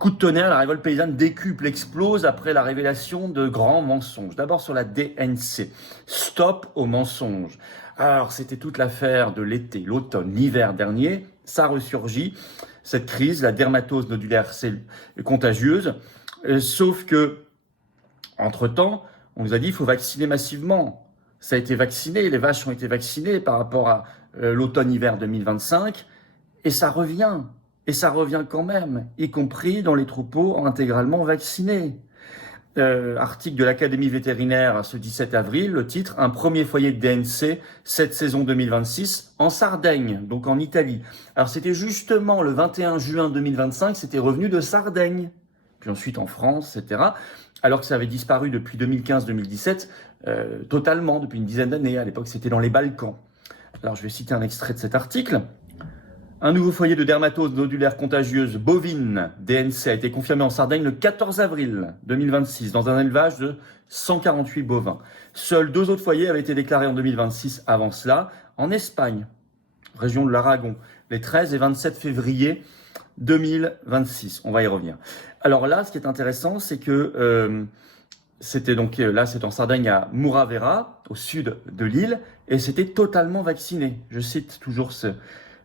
Coup de tonnerre, la révolte paysanne décuple, explose après la révélation de grands mensonges. D'abord sur la DNC. Stop aux mensonges. Alors, c'était toute l'affaire de l'été, l'automne, l'hiver dernier. Ça ressurgit, cette crise, la dermatose nodulaire contagieuse. Sauf que, entre-temps, on nous a dit qu'il faut vacciner massivement. Ça a été vacciné, les vaches ont été vaccinées par rapport à l'automne-hiver 2025. Et ça revient. Et ça revient quand même, y compris dans les troupeaux intégralement vaccinés. Article de l'Académie vétérinaire ce 17 avril, le titre « Un premier foyer de DNC, cette saison 2026, en Sardaigne, donc en Italie ». Alors c'était justement le 21 juin 2025, c'était revenu de Sardaigne, puis ensuite en France, etc. Alors que ça avait disparu depuis 2015-2017, totalement, depuis une dizaine d'années. À l'époque, c'était dans les Balkans. Alors je vais citer un extrait de cet article. Un nouveau foyer de dermatose nodulaire contagieuse bovine, DNC, a été confirmé en Sardaigne le 14 avril 2026 dans un élevage de 148 bovins. Seuls 2 autres foyers avaient été déclarés en 2026 avant cela, en Espagne, région de l'Aragon, les 13 et 27 février 2026. On va y revenir. Alors là, ce qui est intéressant, c'est que c'était donc, là c'est en Sardaigne à Muravera, au sud de l'île, et c'était totalement vacciné. Je cite toujours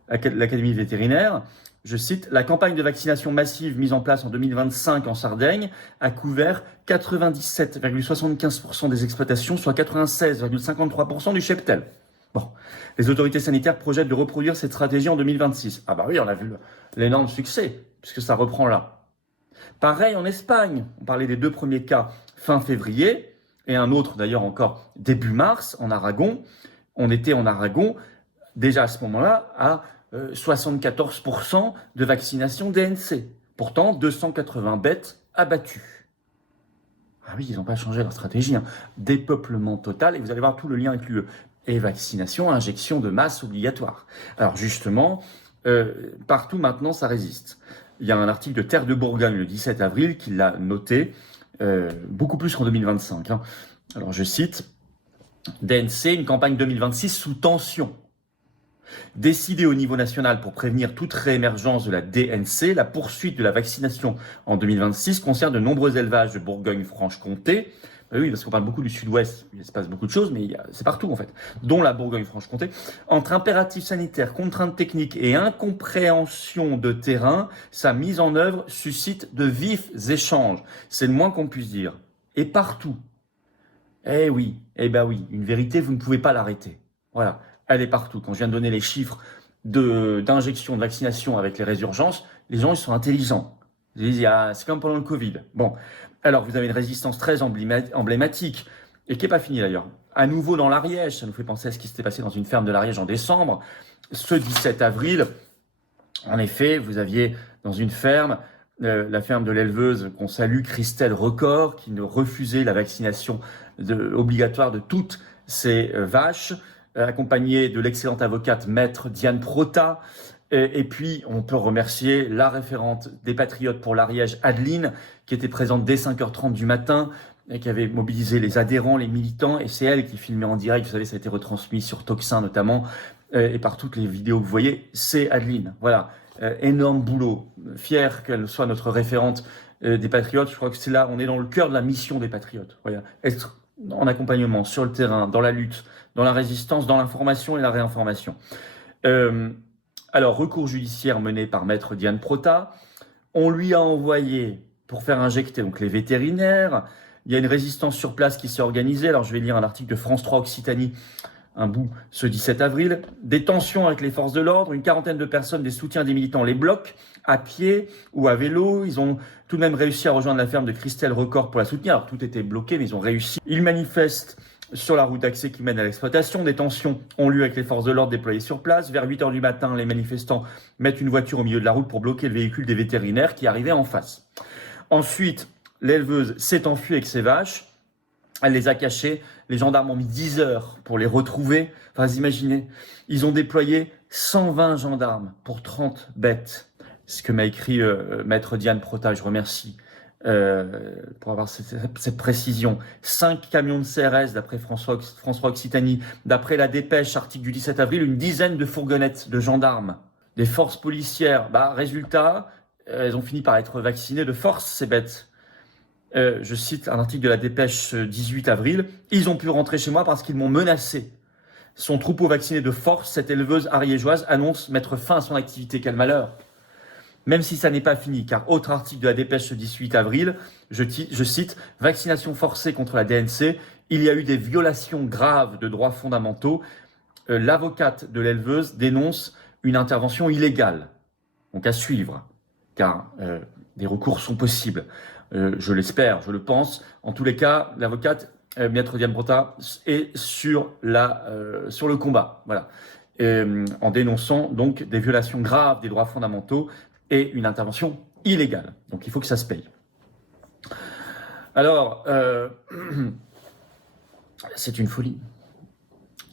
l'Académie vétérinaire, je cite, « La campagne de vaccination massive mise en place en 2025 en Sardaigne a couvert 97,75% des exploitations, soit 96,53% du cheptel. » Bon, les autorités sanitaires projettent de reproduire cette stratégie en 2026. Ah bah oui, on a vu l'énorme succès, puisque ça reprend là. Pareil en Espagne, on parlait des 2 premiers cas fin février, et un autre d'ailleurs encore début mars en Aragon. On était en Aragon, déjà à ce moment-là, à 74% de vaccination DNC. Pourtant, 280 bêtes abattues. Ah oui, ils n'ont pas changé leur stratégie. Hein. Dépeuplement total, et vous allez voir tout le lien inclus. Et vaccination, injection de masse obligatoire. Alors justement, partout maintenant, ça résiste. Il y a un article de Terre de Bourgogne le 17 avril qui l'a noté, beaucoup plus qu'en 2025. Hein. Alors je cite, « DNC, une campagne 2026 sous tension ». Décidé au niveau national pour prévenir toute réémergence de la DNC, la poursuite de la vaccination en 2026 concerne de nombreux élevages de Bourgogne-Franche-Comté. Oui, parce qu'on parle beaucoup du sud-ouest, il se passe beaucoup de choses, mais c'est partout en fait, dont la Bourgogne-Franche-Comté. Entre impératifs sanitaires, contraintes techniques et incompréhension de terrain, sa mise en œuvre suscite de vifs échanges. C'est le moins qu'on puisse dire. Et partout. Eh oui, eh ben oui, une vérité, vous ne pouvez pas l'arrêter. Voilà. Elle est partout. Quand je viens de donner les chiffres d'injection, de vaccination avec les résurgences, les gens ils sont intelligents. Ils disent, c'est comme pendant le Covid. Bon, alors vous avez une résistance très emblématique, et qui n'est pas finie d'ailleurs. À nouveau dans l'Ariège, ça nous fait penser à ce qui s'était passé dans une ferme de l'Ariège en décembre. Ce 17 avril, en effet, vous aviez dans une ferme, la ferme de l'éleveuse qu'on salue, Christelle Record, qui ne refusait la vaccination obligatoire de toutes ses vaches, accompagné de l'excellente avocate maître Diane Prota. Et puis, on peut remercier la référente des Patriotes pour l'Ariège, Adeline, qui était présente dès 5h30 du matin et qui avait mobilisé les adhérents, les militants. Et c'est elle qui filmait en direct. Vous savez, ça a été retransmis sur Toxin notamment et par toutes les vidéos que vous voyez. C'est Adeline. Voilà. Énorme boulot. Fier qu'elle soit notre référente des Patriotes. Je crois que c'est là, on est dans le cœur de la mission des Patriotes. Voilà. Être en accompagnement, sur le terrain, dans la lutte, dans la résistance, dans l'information et la réinformation. Alors, recours judiciaire mené par maître Diane Prota. On lui a envoyé pour faire injecter donc les vétérinaires. Il y a une résistance sur place qui s'est organisée. Alors, je vais lire un article de France 3 Occitanie, un bout, ce 17 avril. Des tensions avec les forces de l'ordre. Une quarantaine de personnes, des soutiens des militants les bloquent à pied ou à vélo. Ils ont tout de même réussi à rejoindre la ferme de Christelle Record pour la soutenir. Alors, tout était bloqué, mais ils ont réussi. Ils manifestent sur la route d'accès qui mène à l'exploitation. Des tensions ont lieu avec les forces de l'ordre déployées sur place. Vers 8h du matin, les manifestants mettent une voiture au milieu de la route pour bloquer le véhicule des vétérinaires qui arrivaient en face. Ensuite, l'éleveuse s'est enfuie avec ses vaches. Elle les a cachées. Les gendarmes ont mis 10 heures pour les retrouver. Enfin, vous imaginez, ils ont déployé 120 gendarmes pour 30 bêtes. Ce que m'a écrit maître Diane Prota, je remercie. Pour avoir cette précision. 5 camions de CRS d'après François Occitanie. D'après la dépêche, article du 17 avril, une dizaine de fourgonnettes de gendarmes, des forces policières. Résultat, elles ont fini par être vaccinées de force, ces bêtes. Je cite un article de la Dépêche 18 avril. « Ils ont pu rentrer chez moi parce qu'ils m'ont menacé. Son troupeau vacciné de force, cette éleveuse ariégeoise annonce mettre fin à son activité. » Quel malheur! Même si ça n'est pas fini, car autre article de la Dépêche 18 avril, je cite « Vaccination forcée contre la DNC, il y a eu des violations graves de droits fondamentaux. L'avocate de l'éleveuse dénonce une intervention illégale. » Donc à suivre, car des recours sont possibles. Je l'espère, je le pense. En tous les cas, l'avocate, Maître Diane Brotta, est sur le combat, voilà, en dénonçant donc des violations graves des droits fondamentaux et une intervention illégale. Donc il faut que ça se paye. Alors, c'est une folie.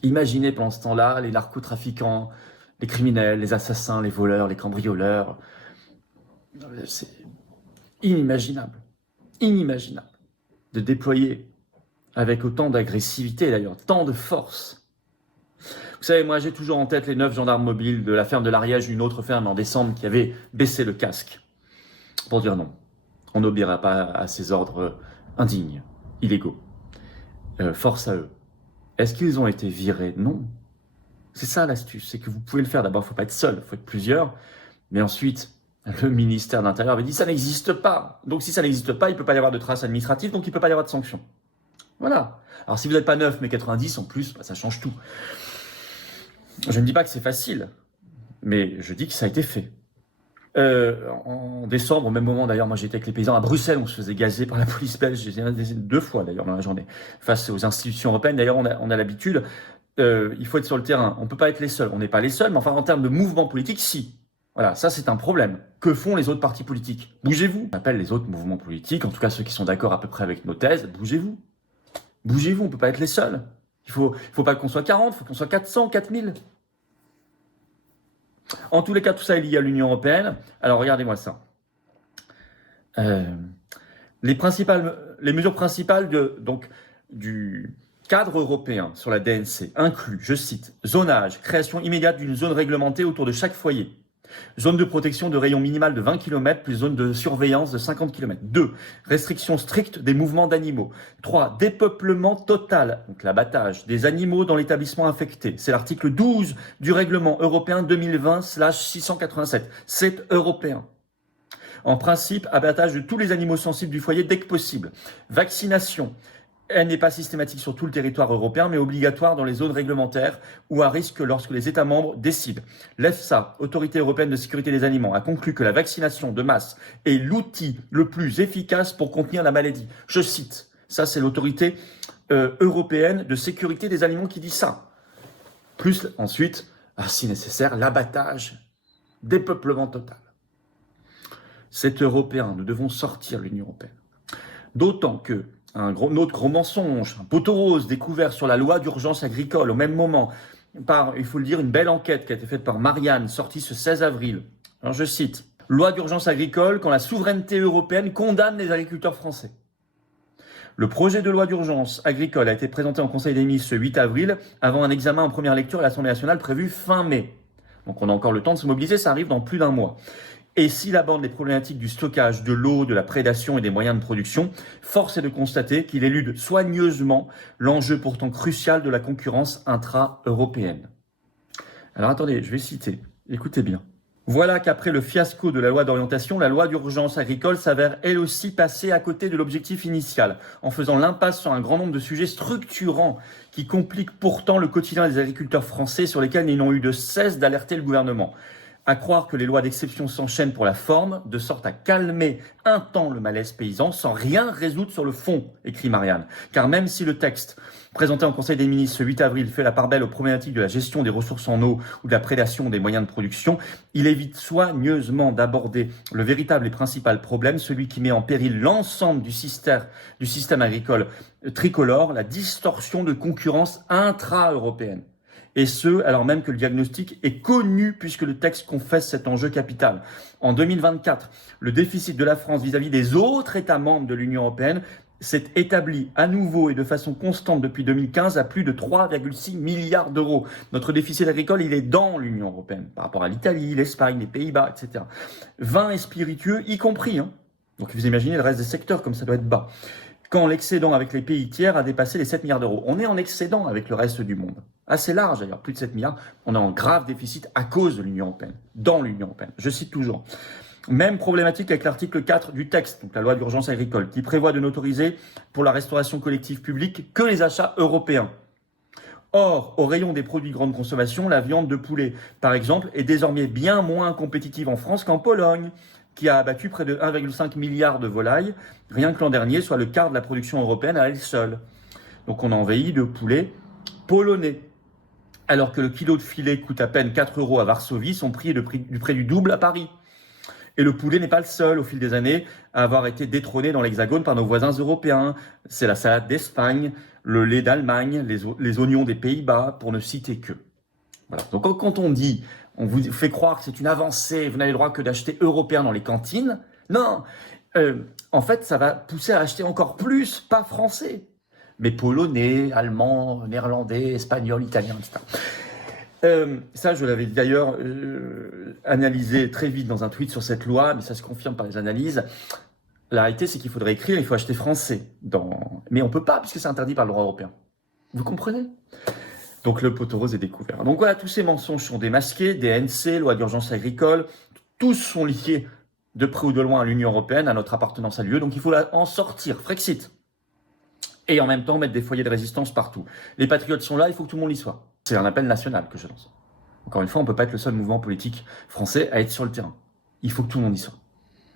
Imaginez pendant ce temps-là les narcotrafiquants, les criminels, les assassins, les voleurs, les cambrioleurs. C'est inimaginable. Inimaginable de déployer avec autant d'agressivité d'ailleurs, tant de force. Vous savez, moi j'ai toujours en tête les 9 gendarmes mobiles de la ferme de l'Ariège, une autre ferme en décembre qui avait baissé le casque pour dire non, on n'obéira pas à ces ordres indignes, illégaux. Force à eux. Est-ce qu'ils ont été virés? Non. C'est ça l'astuce, c'est que vous pouvez le faire. D'abord, il ne faut pas être seul, il faut être plusieurs, mais ensuite, le ministère de l'Intérieur avait dit ça n'existe pas. Donc si ça n'existe pas, il ne peut pas y avoir de traces administratives, donc il ne peut pas y avoir de sanctions. Voilà. Alors si vous n'êtes pas 9 mais 90 en plus, ça change tout. Je ne dis pas que c'est facile, mais je dis que ça a été fait. En décembre, au même moment d'ailleurs, moi j'étais avec les paysans à Bruxelles, on se faisait gazer par la police belge, j'ai 2 fois d'ailleurs dans la journée, face aux institutions européennes. D'ailleurs on a l'habitude, il faut être sur le terrain, on ne peut pas être les seuls, on n'est pas les seuls, mais enfin en termes de mouvement politique, si. Voilà, ça c'est un problème. Que font les autres partis politiques? Bougez-vous. On appelle les autres mouvements politiques, en tout cas ceux qui sont d'accord à peu près avec nos thèses, bougez-vous. Bougez-vous, on ne peut pas être les seuls. Il faut pas qu'on soit 40, il faut qu'on soit 400, 4000. En tous les cas, tout ça est lié à l'Union européenne. Alors regardez-moi ça. Les mesures principales du cadre européen sur la DNC incluent, je cite, zonage, création immédiate d'une zone réglementée autour de chaque foyer. Zone de protection de rayon minimal de 20 km plus zone de surveillance de 50 km. 2. Restriction stricte des mouvements d'animaux. 3. Dépeuplement total, donc l'abattage, des animaux dans l'établissement infecté. C'est l'article 12 du règlement européen 2020/687. C'est européen. En principe, abattage de tous les animaux sensibles du foyer dès que possible. Vaccination. Elle n'est pas systématique sur tout le territoire européen, mais obligatoire dans les zones réglementaires ou à risque lorsque les États membres décident. L'EFSA, Autorité européenne de sécurité des aliments, a conclu que la vaccination de masse est l'outil le plus efficace pour contenir la maladie. Je cite, ça c'est l'Autorité européenne de sécurité des aliments qui dit ça. Plus ensuite, si nécessaire, l'abattage, dépeuplement total. C'est européen, nous devons sortir de l'Union européenne. D'autant que autre gros mensonge, un poteau rose découvert sur la loi d'urgence agricole au même moment par, il faut le dire, une belle enquête qui a été faite par Marianne, sortie ce 16 avril. Alors je cite, « Loi d'urgence agricole quand la souveraineté européenne condamne les agriculteurs français ». Le projet de loi d'urgence agricole a été présenté en Conseil des ministres ce 8 avril avant un examen en première lecture à l'Assemblée nationale prévu fin mai. Donc on a encore le temps de se mobiliser, ça arrive dans plus d'1 mois. Et s'il aborde les problématiques du stockage, de l'eau, de la prédation et des moyens de production, force est de constater qu'il élude soigneusement l'enjeu pourtant crucial de la concurrence intra-européenne. Alors attendez, je vais citer, écoutez bien. Voilà qu'après le fiasco de la loi d'orientation, la loi d'urgence agricole s'avère elle aussi passer à côté de l'objectif initial, en faisant l'impasse sur un grand nombre de sujets structurants qui compliquent pourtant le quotidien des agriculteurs français sur lesquels ils n'ont eu de cesse d'alerter le gouvernement. À croire que les lois d'exception s'enchaînent pour la forme, de sorte à calmer un temps le malaise paysan sans rien résoudre sur le fond, écrit Marianne. Car même si le texte présenté en Conseil des ministres ce 8 avril fait la part belle aux problématiques de la gestion des ressources en eau ou de la prédation des moyens de production, il évite soigneusement d'aborder le véritable et principal problème, celui qui met en péril l'ensemble du système agricole tricolore, la distorsion de concurrence intra-européenne. Et ce, alors même que le diagnostic est connu puisque le texte confesse cet enjeu capital. En 2024, le déficit de la France vis-à-vis des autres États membres de l'Union européenne s'est établi à nouveau et de façon constante depuis 2015 à plus de 3,6 milliards d'euros. Notre déficit agricole, il est dans l'Union européenne par rapport à l'Italie, l'Espagne, les Pays-Bas, etc. Vins et spiritueux y compris. Donc vous imaginez le reste des secteurs comme ça doit être bas. Quand l'excédent avec les pays tiers a dépassé les 7 milliards d'euros. On est en excédent avec le reste du monde. Assez large d'ailleurs, plus de 7 milliards. On est en grave déficit à cause de l'Union européenne, dans l'Union européenne. Je cite toujours. Même problématique avec l'article 4 du texte, donc la loi d'urgence agricole, qui prévoit de n'autoriser pour la restauration collective publique que les achats européens. Or, au rayon des produits de grande consommation, la viande de poulet, par exemple, est désormais bien moins compétitive en France qu'en Pologne, qui a abattu près de 1,5 milliard de volailles, rien que l'an dernier, soit le quart de la production européenne à elle seule. Donc on a envahi de poulet polonais. Alors que le kilo de filet coûte à peine 4 euros à Varsovie, son prix est du près du double à Paris. Et le poulet n'est pas le seul, au fil des années, à avoir été détrôné dans l'Hexagone par nos voisins européens. C'est la salade d'Espagne, le lait d'Allemagne, les oignons des Pays-Bas, pour ne citer que. Voilà. Donc quand on dit, on vous fait croire que c'est une avancée, vous n'avez le droit que d'acheter européen dans les cantines, non, en fait, ça va pousser à acheter encore plus, pas français, mais polonais, allemand, néerlandais, espagnol, italien, etc. Ça, je l'avais d'ailleurs analysé très vite dans un tweet sur cette loi, mais ça se confirme par les analyses. La réalité, c'est qu'il faudrait écrire, il faut acheter français. Mais on ne peut pas, puisque c'est interdit par le droit européen. Vous comprenez ? Donc le poteau rose est découvert. Donc voilà, tous ces mensonges sont démasqués, DNC, loi d'urgence agricole, tous sont liés de près ou de loin à l'Union européenne, à notre appartenance à l'UE, donc il faut en sortir, Frexit. Et en même temps mettre des foyers de résistance partout. Les patriotes sont là, il faut que tout le monde y soit. C'est un appel national que je lance. Encore une fois, on ne peut pas être le seul mouvement politique français à être sur le terrain. Il faut que tout le monde y soit.